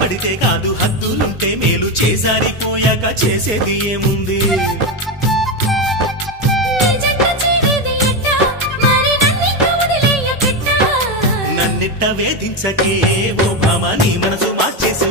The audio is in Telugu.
పడితే కాదు హద్దులుంటే మేలు చేసారిపోయాక చేసేది ఏముంది నన్నిట్ట వేధించకే ఓ భామ నీ మనసు మార్చేసు